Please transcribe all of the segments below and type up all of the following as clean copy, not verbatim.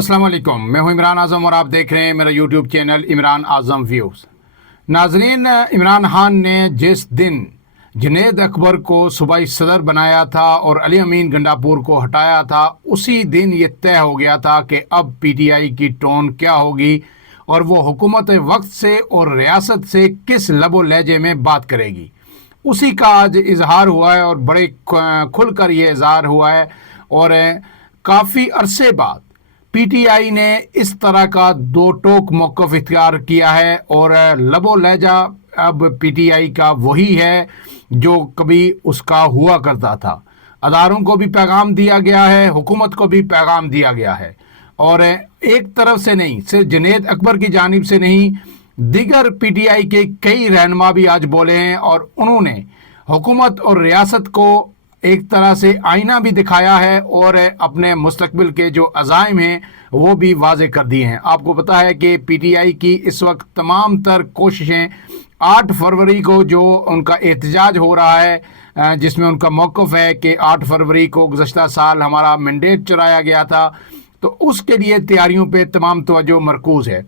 अस्सलाम वालेकुम, मैं हूं इमरान आज़म और आप देख रहे हैं मेरा यूट्यूब चैनल इमरान आज़म व्यूज़। नाजरीन, इमरान खान ने जिस दिन जुनैद अकबर को सूबाई सदर बनाया था और अली अमीन गंडापुर को हटाया था, उसी दिन ये तय हो गया था कि अब पीटीआई की टोन क्या होगी और वो हुकूमत वक्त से और रियासत से किस लबो लहजे में बात करेगी। उसी का आज इजहार हुआ है और बड़े खुलकर ये इजहार हुआ है। और काफ़ी अरसे बाद पीटीआई ने इस तरह का दो टोक मौक़िफ़ इख्तियार किया है और लबो लहजा अब पीटीआई का वही है जो कभी उसका हुआ करता था। अदारों को भी पैगाम दिया गया है, हुकूमत को भी पैगाम दिया गया है, और एक तरफ से नहीं, सिर्फ जुनैद अकबर की जानिब से नहीं, दिगर पीटीआई के कई रहनुमा भी आज बोले हैं और उन्होंने हुकूमत और रियासत को एक तरह से आईना भी दिखाया है और अपने मुस्तकबिल के जो अज़ाइम हैं वो भी वाज़े कर दिए हैं। आपको पता है कि पीटीआई की इस वक्त तमाम तर कोशिशें 8 फरवरी को जो उनका एहतजाज हो रहा है, जिसमें उनका मौक़िफ़ है कि 8 फरवरी को गुज़श्ता साल हमारा मैंडेट चुराया गया था, तो उसके लिए तैयारियों पे तमाम तवज्जो मरकूज़ है।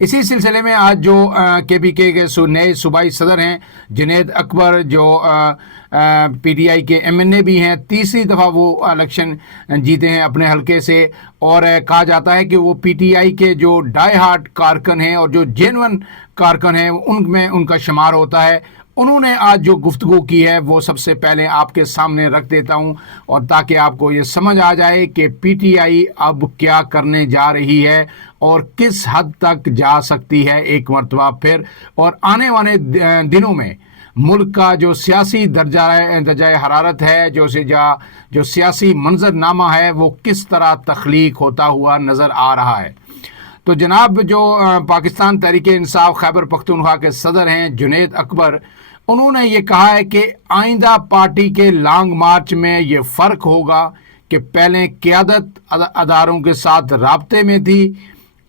इसी सिलसिले में आज जो केपीके के नए सूबाई सदर हैं जुनैद अकबर, जो पीटीआई के एमएनए भी हैं, तीसरी दफ़ा वो इलेक्शन जीते हैं अपने हलके से, और कहा जाता है कि वो पीटीआई के जो डाई हार्ट कारकुन हैं और जो जेन्युइन कारकुन हैं उनमें उनका शुमार होता है। उन्होंने आज जो गुफ्तगू की है वो सबसे पहले आपके सामने रख देता हूं, और ताकि आपको ये समझ आ जाए कि पीटीआई अब क्या करने जा रही है और किस हद तक जा सकती है एक मरतबा फिर, और आने वाले दिनों में मुल्क का जो सियासी दर्जा हरारत है, जो सियासी मंजरनामा है, वो किस तरह तख्लीक होता हुआ नज़र आ रहा है। तो जनाब जो पाकिस्तान तहरीक-ए-इंसाफ खैबर पख्तूनख्वा के सदर हैं जुनैद अकबर, उन्होंने ये कहा है कि आइंदा पार्टी के लॉन्ग मार्च में ये फ़र्क होगा कि पहले क़यादत अदारों के साथ राब्ते में थी,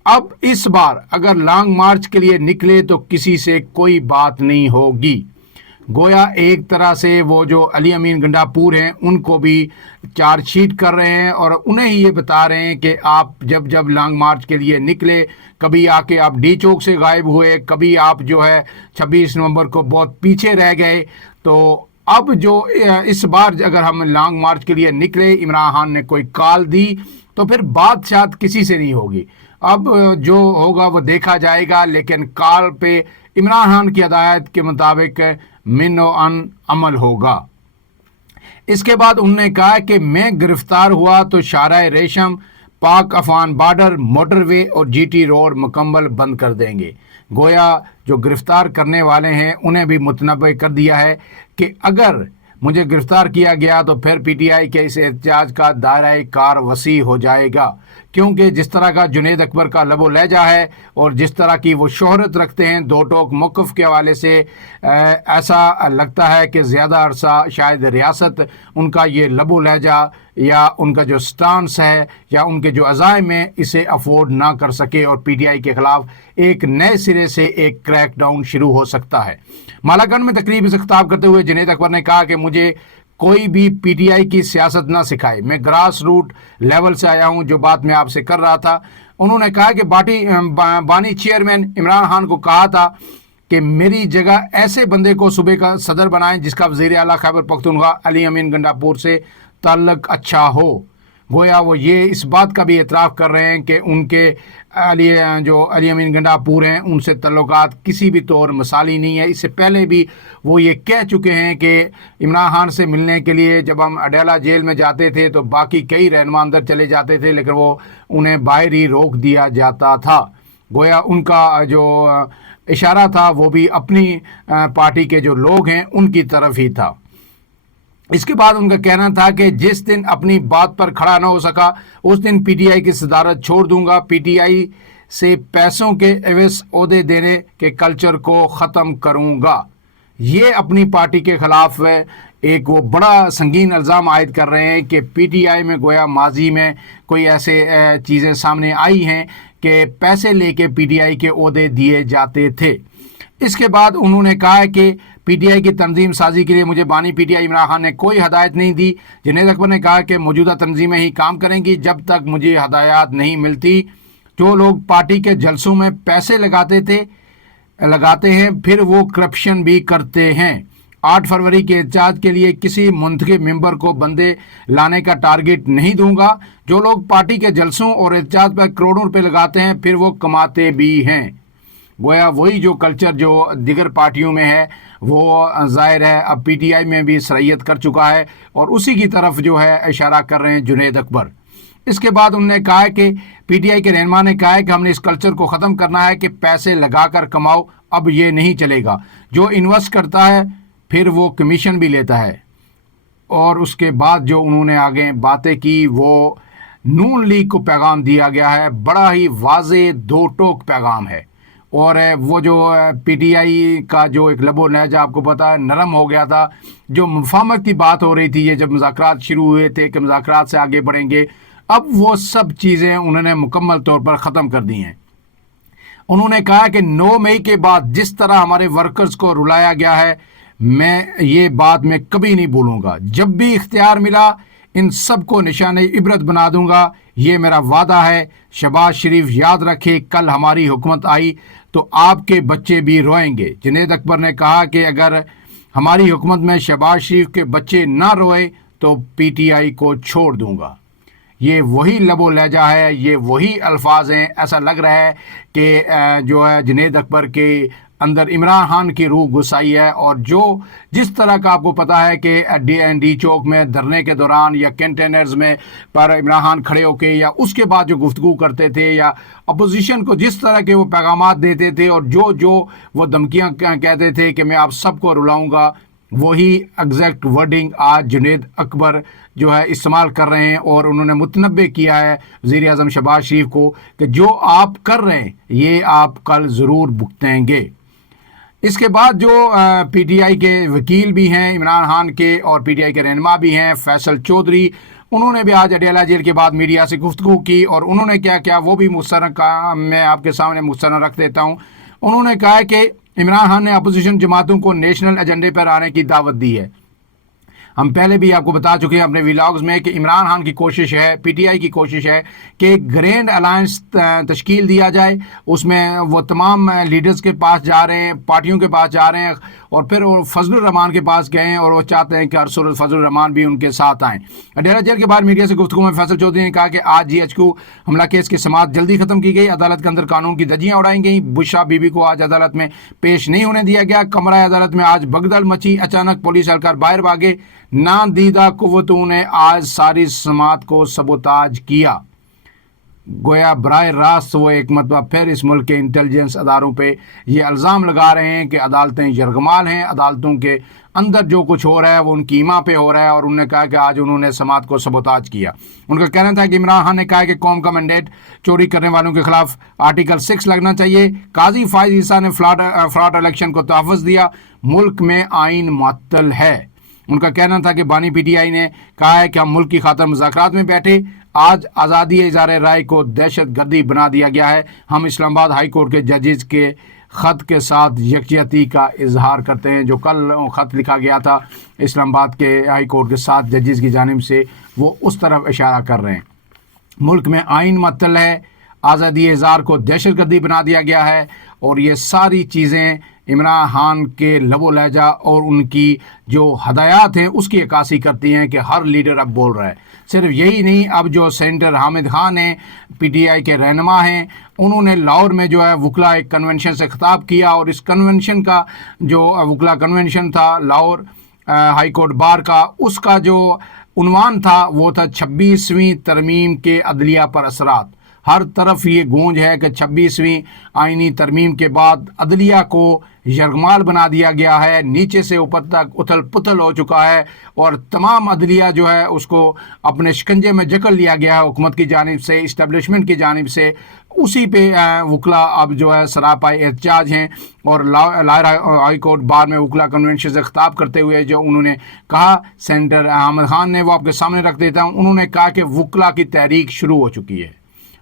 अब इस बार अगर लॉन्ग मार्च के लिए निकले तो किसी से कोई बात नहीं होगी। गोया एक तरह से वो जो अली अमीन गंडापुर हैं उनको भी चार्जशीट कर रहे हैं और उन्हें ही ये बता रहे हैं कि आप जब जब लॉन्ग मार्च के लिए निकले, कभी आके आप डी चौक से गायब हुए, कभी आप जो है 26 नवंबर को बहुत पीछे रह गए, तो अब जो इस बार अगर हम लॉन्ग मार्च के लिए निकले, इमरान खान ने कोई कॉल दी, तो फिर बात शायद किसी से नहीं होगी। अब जो होगा वो देखा जाएगा, लेकिन कॉल पे इमरान खान की हदायत के मुताबिक मिनो अन अमल होगा। इसके बाद उन्होंने कहा कि मैं गिरफ्तार हुआ तो शाहराह रेशम, पाक अफगान बॉर्डर, मोटरवे और जीटी रोड मुकम्मल बंद कर देंगे। गोया जो गिरफ्तार करने वाले हैं उन्हें भी मुतनब्बे कर दिया है कि अगर मुझे गिरफ्तार किया गया तो फिर पीटीआई के इस एहतजाज का दायरा कार वसी हो जाएगा, क्योंकि जिस तरह का जुनैद अकबर का लबो लहजा है और जिस तरह की वो शोहरत रखते हैं दो टोक मौक़िफ़ के हवाले से, ऐसा लगता है कि ज़्यादा अरसा शायद रियासत उनका ये लबो लहजा या उनका जो स्टांस है या उनके जो अज़ाइम हैं इसे अफोर्ड ना कर सके और पीटीआई के ख़िलाफ़ एक नए सिरे से एक क्रैक डाउन शुरू हो सकता है। मालाकंड में तकरीब से खिताब करते हुए जुनैद अकबर ने कहा कि मुझे कोई भी पीटीआई की सियासत ना सिखाए, मैं ग्रास रूट लेवल से आया हूं, जो बात मैं आपसे कर रहा था। उन्होंने कहा कि बानी चेयरमैन इमरान खान को कहा था कि मेरी जगह ऐसे बंदे को सूबे का सदर बनाएं जिसका वज़ीर आला खैबर पख्तूनख्वा अली अमीन गंडापुर से ताल्लुक अच्छा हो। गोया वो ये इस बात का भी एतराफ़ कर रहे हैं कि उनके अली अमीन गंडापुर हैं उनसे तल्लुकात किसी भी तौर मिसाली नहीं है। इससे पहले भी वो ये कह चुके हैं कि इमरान खान से मिलने के लिए जब हम अडयाला जेल में जाते थे तो बाकी कई रहनुमा अंदर चले जाते थे, लेकिन वो उन्हें बाहर ही रोक दिया जाता था। गोया उनका जो इशारा था वो भी अपनी पार्टी के जो लोग हैं उनकी तरफ ही था। इसके बाद उनका कहना था कि जिस दिन अपनी बात पर खड़ा ना हो सका उस दिन पीटीआई की सदारत छोड़ दूंगा, पीटीआई से पैसों के एवज ओहदे देने के कल्चर को ख़त्म करूंगा। ये अपनी पार्टी के ख़िलाफ़ एक वो बड़ा संगीन इल्ज़ाम आयद कर रहे हैं कि पीटीआई में गोया माजी में कोई ऐसे चीज़ें सामने आई हैं कि पैसे लेके पीटीआई के ओहदे दिए जाते थे। इसके बाद उन्होंने कहा है कि پی ٹی آئی کی تنظیم سازی کے لیے مجھے بانی P T I Imran Khan نے کوئی ہدایت نہیں دی۔ جنید اکبر نے کہا کہ موجودہ تنظیمیں ہی کام کریں گی جب تک مجھے ہدایات نہیں ملتی۔ جو لوگ پارٹی کے جلسوں میں پیسے لگاتے ہیں پھر وہ کرپشن بھی کرتے ہیں۔ 8 فروری کے احتجاج کے لیے کسی منتخب ممبر کو بندے لانے کا ٹارگٹ نہیں دوں گا۔ جو لوگ پارٹی کے جلسوں اور احتجاج پر کروڑوں روپے لگاتے ہیں پھر وہ کماتے بھی ہیں۔ گویا وہی جو کلچر جو دیگر پارٹیوں میں ہے وہ ظاہر ہے اب پی ٹی آئی میں بھی سرایت کر چکا ہے، اور اسی کی طرف جو ہے اشارہ کر رہے ہیں جنید اکبر۔ اس کے بعد انہوں نے کہا کہ پی ٹی آئی کے رہنما نے کہا ہے کہ ہم نے اس کلچر کو ختم کرنا ہے کہ پیسے لگا کر کماؤ، اب یہ نہیں چلے گا۔ جو انویسٹ کرتا ہے پھر وہ کمیشن بھی لیتا ہے۔ اور اس کے بعد جو انہوں نے آگے باتیں کی وہ نون لیگ کو پیغام دیا گیا ہے، بڑا ہی واضح دو ٹوک پیغام ہے۔ اور وہ جو پی ٹی آئی کا جو ایک لب و لہجہ آپ کو پتا ہے نرم ہو گیا تھا، جو مفاہمت کی بات ہو رہی تھی یہ جب مذاکرات شروع ہوئے تھے کہ مذاکرات سے آگے بڑھیں گے، اب وہ سب چیزیں انہوں نے مکمل طور پر ختم کر دی ہیں۔ انہوں نے کہا کہ 9 مئی کے بعد جس طرح ہمارے ورکرز کو رلایا گیا ہے میں یہ بات میں کبھی نہیں بھولوں گا۔ جب بھی اختیار ملا ان سب کو نشان عبرت بنا دوں گا، یہ میرا وعدہ ہے۔ شہباز شریف یاد رکھے کل ہماری حکومت آئی تو آپ کے بچے بھی روئیں گے۔ جنید اکبر نے کہا کہ اگر ہماری حکومت میں شہباز شریف کے بچے نہ روئے تو پی ٹی آئی کو چھوڑ دوں گا۔ یہ وہی لب و لہجہ ہے، یہ وہی الفاظ ہیں۔ ایسا لگ رہا ہے کہ جو ہے جنید اکبر کے اندر عمران خان کی روح گھسائی ہے، اور جس طرح کا آپ کو پتا ہے کہ ڈی چوک میں دھرنے کے دوران یا کینٹینرز میں پر عمران خان کھڑے ہو کے یا اس کے بعد جو گفتگو کرتے تھے یا اپوزیشن کو جس طرح کے وہ پیغامات دیتے تھے اور جو وہ دھمکیاں کہتے تھے کہ میں آپ سب کو رلاؤں گا، وہی ایگزیکٹ ورڈنگ آج جنید اکبر جو ہے استعمال کر رہے ہیں، اور انہوں نے متنبع کیا ہے وزیر اعظم شہباز شریف کو کہ جو آپ کر رہے ہیں یہ آپ کل ضرور بھگتیں گے۔ اس کے بعد جو پی ٹی آئی کے وکیل بھی ہیں عمران خان کے اور پی ٹی آئی کے رہنما بھی ہیں فیصل چودھری، انہوں نے بھی آج اڈیالہ جیل کے بعد میڈیا سے گفتگو کی، اور انہوں نے کیا وہ بھی میں آپ کے سامنے مستند رکھ دیتا ہوں۔ انہوں نے کہا کہ عمران خان نے اپوزیشن جماعتوں کو نیشنل ایجنڈے پر آنے کی دعوت دی ہے۔ ہم پہلے بھی آپ کو بتا چکے ہیں اپنے ویلاگز میں کہ عمران خان کی کوشش ہے، پی ٹی آئی کی کوشش ہے کہ ایک گرینڈ الائنس تشکیل دیا جائے، اس میں وہ تمام لیڈرز کے پاس جا رہے ہیں، پارٹیوں کے پاس جا رہے ہیں، اور پھر وہ فضل الرحمان کے پاس گئے ہیں اور وہ چاہتے ہیں کہ ارسل فضل الرحمان بھی ان کے ساتھ آئیں۔ اڈیالہ جیل کے بعد میڈیا سے گفتگو میں فیصل چودھری نے کہا کہ آج جی ایچ کیو حملہ کیس کی سماعت جلدی ختم کی گئی، عدالت کے اندر قانون کی دھجیاں اڑائی گئیں، بشرا بی بی کو آج عدالت میں پیش نہیں ہونے دیا گیا، کمرہ عدالت میں آج بھگدڑ مچی، اچانک پولیس اہلکار باہر بھاگے، نادیدہ قوتوں نے آج ساری سماعت کو سبوتاج کیا۔ گویا براہ راست وہ ایک مرتبہ پھر اس ملک کے انٹیلیجنس اداروں پہ یہ الزام لگا رہے ہیں کہ عدالتیں یرغمال ہیں، عدالتوں کے اندر جو کچھ ہو رہا ہے وہ ان کی ایما پہ ہو رہا ہے، اور انہوں نے کہا کہ آج انہوں نے سماعت کو سبوتاج کیا۔ ان کا کہنا تھا کہ عمران خان نے کہا کہ قوم کا مینڈیٹ چوری کرنے والوں کے خلاف آرٹیکل 6 لگنا چاہیے، قاضی فائز عیسیٰ نے فراڈ الیکشن کو تحفظ دیا، ملک میں آئین معطل ہے۔ ان کا کہنا تھا کہ بانی پی ٹی آئی نے کہا ہے کہ ہم ملک کی خاطر مذاکرات میں بیٹھے، آج آزادی اظہار رائے کو دہشت گردی بنا دیا گیا ہے، ہم اسلام آباد ہائی کورٹ کے ججز کے خط کے ساتھ یکجہتی کا اظہار کرتے ہیں۔ جو کل خط لکھا گیا تھا اسلام آباد کے ہائی کورٹ کے 7 ججز کی جانب سے، وہ اس طرف اشارہ کر رہے ہیں۔ ملک میں آئین معطل ہے، آزادی اظہار کو دہشت گردی بنا دیا گیا ہے، اور یہ ساری چیزیں عمران خان کے لب و لہجہ اور ان کی جو ہدایات ہیں اس کی عکاسی کرتی ہیں کہ ہر لیڈر اب بول رہا ہے۔ صرف یہی نہیں، اب جو سینیٹر حامد خان ہیں پی ٹی آئی کے رہنما ہیں، انہوں نے لاہور میں جو ہے وکلا ایک کنونشن سے خطاب کیا، اور اس کنونشن کا جو وکلا کنونشن تھا لاہور ہائی کورٹ بار کا، اس کا جو عنوان تھا وہ تھا 26ویں ترمیم کے عدلیہ پر اثرات۔ ہر طرف یہ گونج ہے کہ 26ویں آئینی ترمیم کے بعد عدلیہ کو یرغمال بنا دیا گیا ہے، نیچے سے اوپر تک اتھل پتھل ہو چکا ہے، اور تمام عدلیہ جو ہے اس کو اپنے شکنجے میں جکڑ لیا گیا ہے حکومت کی جانب سے، اسٹیبلشمنٹ کی جانب سے۔ اسی پہ وکلا اب جو ہے سراپائے احتجاج ہیں، اور لاہور ہائی کورٹ بار میں وکلا کنونشن سے خطاب کرتے ہوئے جو انہوں نے کہا سینیٹر حامد خان نے، وہ آپ کے سامنے رکھ دیتا ہوں۔ انہوں نے کہا کہ وکلا کی تحریک شروع ہو چکی ہے۔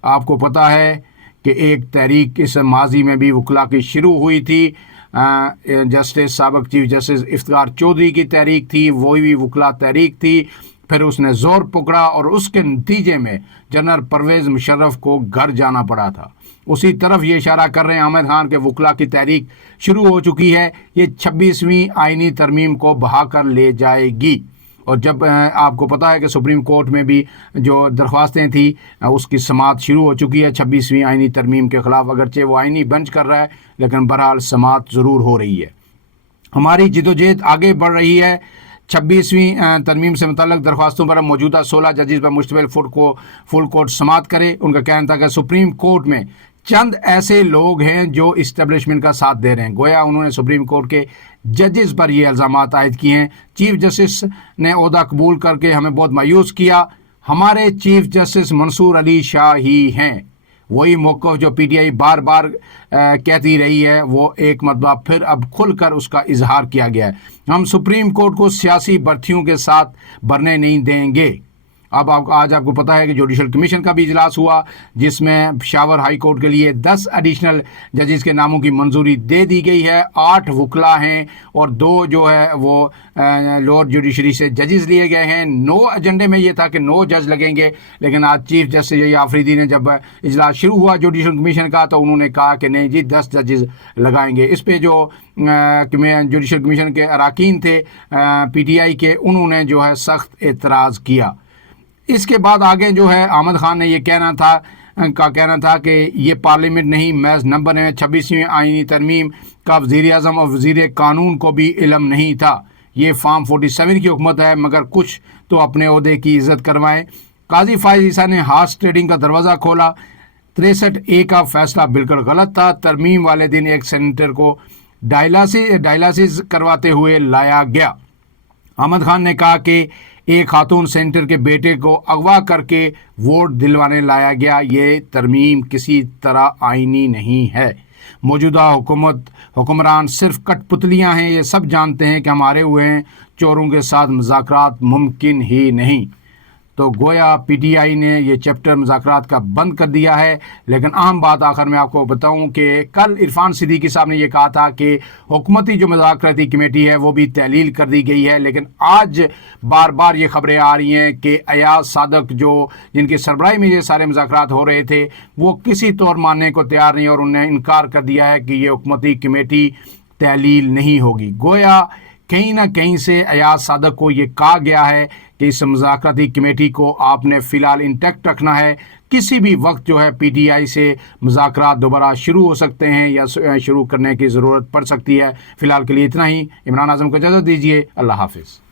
آپ کو پتہ ہے کہ ایک تحریک اس ماضی میں بھی وکلا کی شروع ہوئی تھی، जस्टिस सबक चीफ जस्टिस इफ्तिखार चौधरी की तहरीक थी, वही भी वकला तहरीक थी। फिर उसने ज़ोर पकड़ा और उसके नतीजे में जनरल परवेज़ मुशर्रफ को घर जाना पड़ा था। उसी तरफ ये इशारा कर रहे हैं अहमद खान के वकला की तहरीक शुरू हो चुकी है। ये 26वीं आइनी तरमीम को बहा कर ले जाएगी। और जब आपको पता है कि सुप्रीम कोर्ट में भी जो दरख्वास्तें थी उसकी समाअत शुरू हो चुकी है 26वीं आइनी तरमीम के ख़िलाफ़। अगरचे वो आइनी बेंच कर रहा है, लेकिन बहरहाल समाअत ज़रूर हो रही है। हमारी जिदोजहद आगे बढ़ रही है। 26वीं तरमीम से मुतल्लक दरख्वास्तों पर मौजूदा 16 जजेस पर मुश्तमिल फुल कोर्ट समाअत करे। उनका कहना था कि सुप्रीम कोर्ट में चंद ऐसे लोग हैं जो इस्टेब्लिशमेंट का साथ दे रहे हैं। गोया उन्होंने सुप्रीम कोर्ट के जजेस पर ये इल्ज़ामात आयद किए हैं। चीफ जस्टिस ने ओहदा कबूल करके हमें बहुत मायूस किया। हमारे चीफ जस्टिस मंसूर अली शाह ही हैं। वही मौक़िफ़ जो पीटीआई बार बार कहती रही है, वो एक मरतबा फिर अब खुलकर उसका इजहार किया गया है। हम सुप्रीम कोर्ट को सियासी भर्तियों के साथ भरने नहीं देंगे। अब आज आपको पता है कि जुडिशल कमीशन का भी इजलास हुआ, जिसमें पेशावर हाई कोर्ट के लिए 10 एडिशनल जजेस के नामों की मंजूरी दे दी गई है। 8 वकला हैं और 2 जो है वो लोअर जुडिशरी से जजेस लिए गए हैं। 9 एजेंडे में ये था कि 9 जज लगेंगे, लेकिन आज चीफ जस्टिस आफरीदी ने जब इजलास शुरू हुआ जुडिशल कमीशन का, तो उन्होंने कहा कि नहीं जी 10 जजेस लगाएंगे। इस पर जो जुडिशल कमीशन के अरकान थे पीटीआई के, उन्होंने जो है सख्त एतराज़ किया। इसके बाद आगे जो है अहमद खान ने ये कहना था कि ये पार्लियामेंट नहीं महज नंबर है। 26वीं आइनी तरमीम का वज़ीर आज़म और वज़ीर कानून को भी इल्म नहीं था। ये फार्म 47 की हुकूमत है, मगर कुछ तो अपने ओहदे की इज़्ज़त करवाएं। काजी फाइज़ ईसा ने हार्स ट्रेडिंग का दरवाज़ा खोला। 63A का फैसला बिल्कुल गलत था। तरमीम वाले दिन एक सेनेटर को डायलिसिस करवाते हुए लाया गया। अहमद खान ने कहा कि एक खातून सेनेटर के बेटे को अगवा करके वोट दिलवाने लाया गया। ये तरमीम किसी तरह आईनी नहीं है। मौजूदा हुक्मरान सिर्फ कठपुतलियां हैं। ये सब जानते हैं कि हमारे हुए हैं चोरों के साथ मुज़ाकरात मुमकिन ही नहीं। तो गोया पीटीआई ने ये चैप्टर मुज़ाकरात का बंद कर दिया है। लेकिन अहम बात आखिर में आपको बताऊं कि कल इरफान सिद्दीकी साहब ने ये कहा था कि हुकूमती जो मुज़ाकराती कमेटी है वो भी तहलील कर दी गई है। लेकिन आज बार बार ये खबरें आ रही हैं कि अयाज सादक जो जिनकी सरबराही में ये सारे मुज़ाकरात हो रहे थे, वो किसी तौर मानने को तैयार नहीं और उन्होंने इनकार कर दिया है कि ये हुकूमती कमेटी तहलील नहीं होगी। गोया कहीं ना कहीं से अयाज सादक को ये कहा गया है कि इस मुज़ाकराती कमेटी को आपने फ़िलहाल इंटैक्ट रखना है। किसी भी वक्त जो है पीटीआई से मुज़ाकरात दोबारा शुरू हो सकते हैं या शुरू करने की ज़रूरत पड़ सकती है। फ़िलहाल के लिए इतना ही। इमरान आज़म को इजाज़त दीजिए। अल्लाह हाफ़िज़।